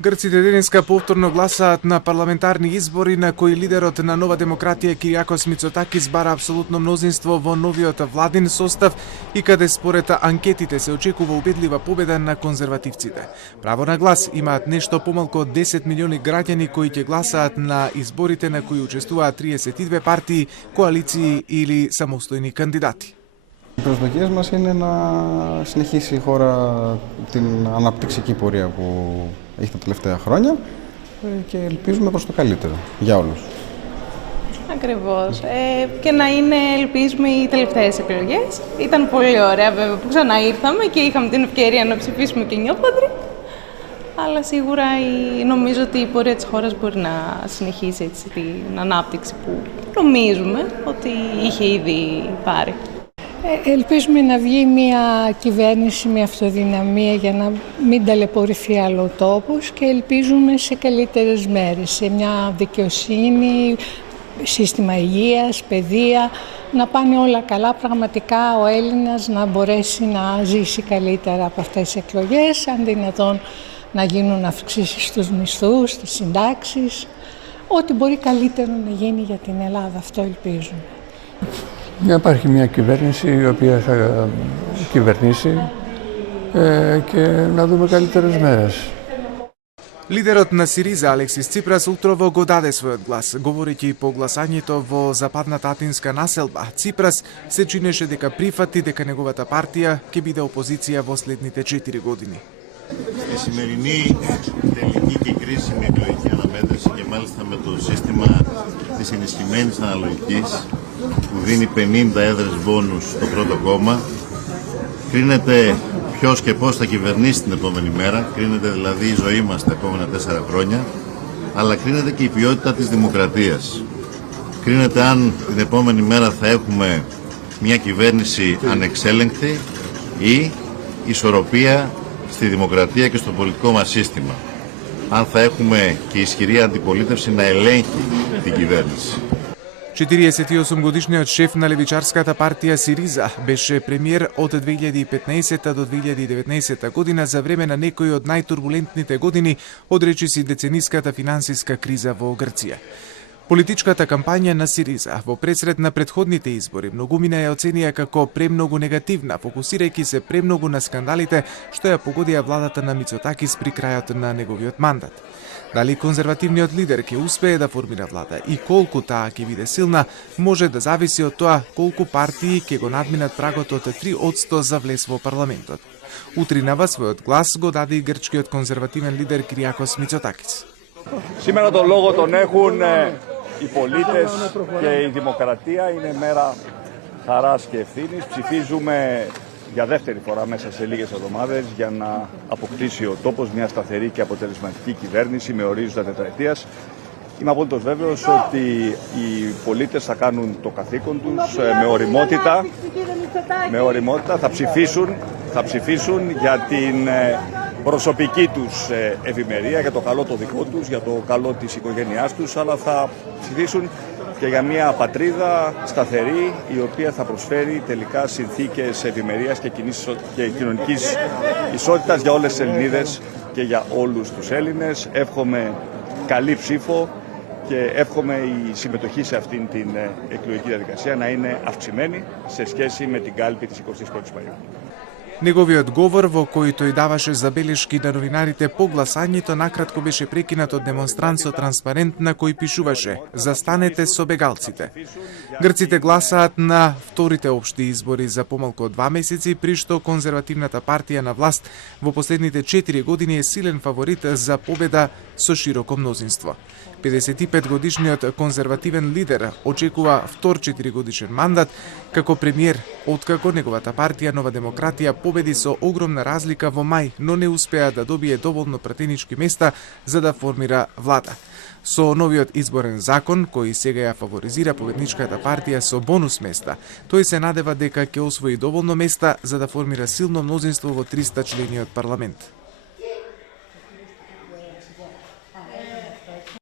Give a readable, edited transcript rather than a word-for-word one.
Грците денеска повторно гласаат на парламентарни избори на кои лидерот на Нова демократија Кириакос Мицотакис бара апсолутно мнозинство во новиот владин состав и каде според анкетите се очекува убедлива победа на конзервативците. Право на глас имаат нешто помалку од 10 милиони граѓани кои ќе гласаат на изборите на кои учествуваат 32 партии, коалиции или самостојни кандидати. Οι προσδοκίες μας είναι να συνεχίσει η χώρα την αναπτυξική πορεία που έχει τα τελευταία χρόνια και ελπίζουμε προς το καλύτερο για όλους. Ακριβώς. Και να είναι, ελπίζουμε, οι τελευταίες εκλογές. Ήταν πολύ ωραία βέβαια που ξανά ήρθαμε και είχαμε την ευκαιρία να ψηφίσουμε και νιώπαντροι. Αλλά σίγουρα νομίζω ότι η πορεία της χώρας μπορεί να συνεχίσει έτσι, την ανάπτυξη που νομίζουμε ότι είχε ήδη πάρει. Ελπίζουμε να βγει μια κυβέρνηση με αυτοδυναμία για να μην ταλαιπωρηθεί άλλο ο τόπος και ελπίζουμε σε καλύτερες μέρες, σε μια δικαιοσύνη, σύστημα υγείας, παιδεία, να πάνε όλα καλά, πραγματικά ο Έλληνας να μπορέσει να ζήσει καλύτερα από αυτές τις εκλογές, αν δυνατόν να γίνουν αυξήσεις στους μισθούς, στις συντάξεις, ό,τι μπορεί καλύτερο να γίνει για την Ελλάδα, αυτό ελπίζουμε. Να υπάρχει μια κυβέρνηση η οποία θα κυβερνήσει και να δούμε καλύτερες μέρες. Лидерот на Сириза Алексис Ципрас утрово го даде својот глас. Говорејќи по гласањето во западната атинска населба, Ципрас се чинеше дека прифати дека неговата партија ќе биде опозиција во следните 4 години. Στη σημερινή τελική και κρίσιμη εκλογική αναμέτρηση και μάλιστα με το σύστημα της ενισχυμένης αναλογικής που δίνει 50 έδρες μπόνους στο πρώτο κόμμα, κρίνεται ποιος και πώς θα κυβερνήσει την επόμενη μέρα, κρίνεται δηλαδή η ζωή μας τα επόμενα 4 χρόνια, αλλά κρίνεται και η ποιότητα της δημοκρατίας. Κρίνεται αν την επόμενη μέρα θα έχουμε μια κυβέρνηση ανεξέλεγκτη ή ισορροπία στη δημοκρατία και στο πολιτικό μας σύστημα. Αν θα έχουμε και ισχυρή αντιπολίτευση να ελέγχει την κυβέρνηση. 48-годишниот шеф на левичарската партија Сириза беше премиер од 2015 до 2019 година за време на некои од најтурбулентните години од речиси децениската финансиска криза во Грција. Политичката кампања на Сириза во пресред на претходните избори многумина ја оценија како премногу негативна, фокусирајќи се премногу на скандалите што ја погодија владата на Мицотакис при крајот на неговиот мандат. Дали конзервативниот лидер ќе успее да формира влада и колку таа ќе биде силна, може да зависи од тоа колку партии ќе го надминат прагот од 3% за влез во парламентот. Утринава својот глас го даде и грчкиот конзервативен лидер Κυριάκος Μητσοτάκης. Σήμερα τον λόγο τον έχουν οι πολίτες και η δημοκρατία. Είναι μέρα χαράς και ευθύνης. Ψηφίζουμε για δεύτερη φορά μέσα σε λίγες εβδομάδες για να αποκτήσει ο τόπος μια σταθερή και αποτελεσματική κυβέρνηση με ορίζοντα τετραετίας. Είμαι απόλυτος βέβαιος ότι οι πολίτες θα κάνουν το καθήκον τους με ωριμότητα, θα ψηφίσουν για την προσωπική τους ευημερία, για το καλό το δικό τους, για το καλό της οικογένειάς τους, αλλά θα ψηφίσουν και για μια πατρίδα σταθερή η οποία θα προσφέρει τελικά συνθήκες ευημερίας και κοινωνικής ισότητας για όλες τις Ελληνίδες και για όλους τους Έλληνες. Εύχομαι καλή ψήφο και εύχομαι η συμμετοχή σε αυτήν την εκλογική διαδικασία να είναι αυξημένη σε σχέση με την κάλπη της 21ης Μαΐου. Неговиот говор во кој тој даваше забелешки на новинарите по гласањето накратко беше прекинат од демонстрант со транспарент на кој пишуваше "Застанете со бегалците". Грците гласаат на вторите општи избори за помалку од 2 месеци, при што конзервативната партија на власт во последните 4 години е силен фаворит за победа со широко мнозинство. 55-годишниот конзервативен лидер очекува втор 4-годишен мандат како премиер, откако неговата партија Нова демократија победи со огромна разлика во мај, но не успеа да добие доволно пратенички места за да формира влада. Со новиот изборен закон, кој сега ја фаворизира победничката партија со бонус места, тој се надева дека ќе освои доволно места за да формира силно мнозинство во 300 члениот парламент.